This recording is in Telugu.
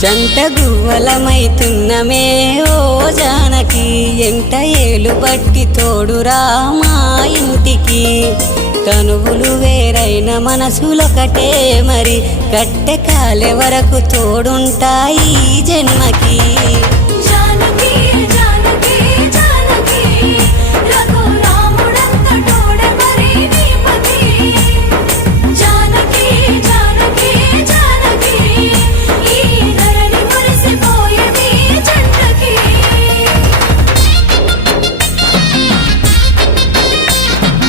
జంట గువ్వలమైతున్నమే ఓ జానకి ఎంట ఏలు బట్టి తోడురా మా ఇంటికి తనువులు వేరైన మనసులొకటే మరి కట్టె కాలే వరకు తోడుంటాయి జన్మకి